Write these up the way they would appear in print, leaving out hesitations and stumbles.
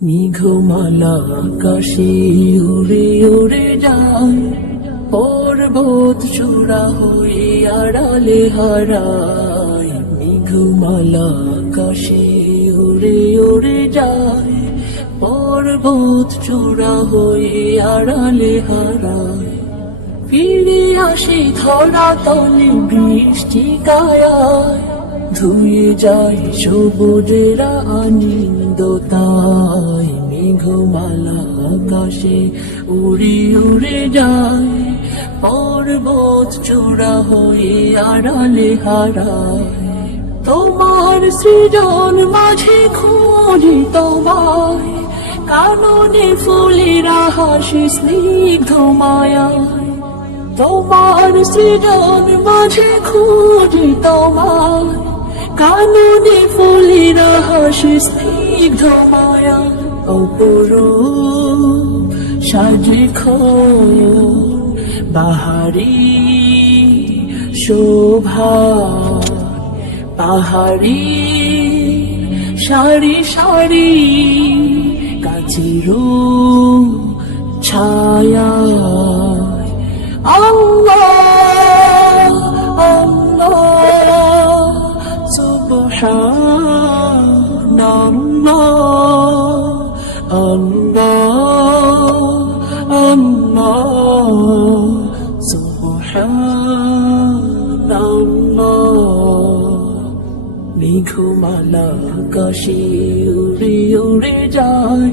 মেঘমালা আকাশে উড়ে উড়ে যায়, পর্বত চূড়া হয়ে আড়ালে হারায়। মেঘমালা আকাশে উড়ে উড়ে যায়, পর্বত চূড়া হয়ে আড়ালে হারায়। ফিরে আসে ধরা তলে বৃষ্টি কায়ায়, ধুয়ে যায় সবুজেরা আনন্দতায়। মেঘমালা আকাশে উড়ে উড়ে যায়, পর্বত চূড়া হয়ে আড়ালে হারায়। তোমার সৃজন মাঝে খুঁজি তোমায়, কাননে ফুলেরা হাসি স্নিগ্ধ মায়ায়। তোমার সৃজন মাঝে খুঁজি তোমায়, কাননে ফুলেরা হাসি স্নিগ্ধ মায়া। অপরূপ সাজে বাহারি শোভা, পাহাড়ি সারি সারি কাচিরু ছায়া। আল্লাহ আল্লাহ সুবহানাল্লাহ, আল্লাহ আল্লাহ সুবহানাল্লাহ। মেঘমালা আকাশে উড়ে উড়ে যায়,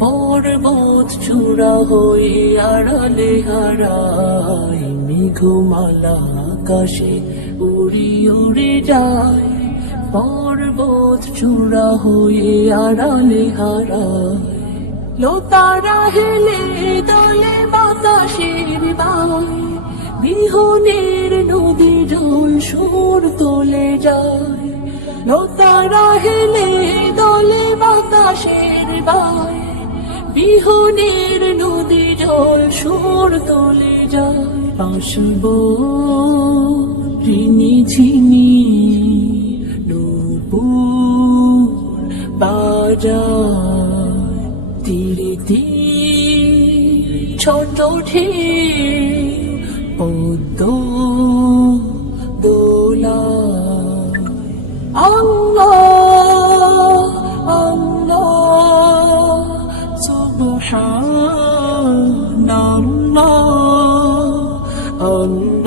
পর্বত চূড়া হয়ে আড়ালে হারায়। মেঘমালা আকাশে উড়ে উড়ে যায়, পর্বত চূড়া হয়ে আড়ালে হারায়। লতারা হেলে দলে বাতাসের বায়, বিহনের নদী জল সুর তোলে যায়। লতারা হেলে দলে বাতাসের বায়, বিহনের নদী জল সুর তোলে যায়। পাশব ঋণী ঝিনি নূপুর বাজায়, তীরে তীর ছোট ঢেউ পদ্ম দোলা। আল্লাহ আল্লাহ সুবহানাল্লাহ, আল্লাহ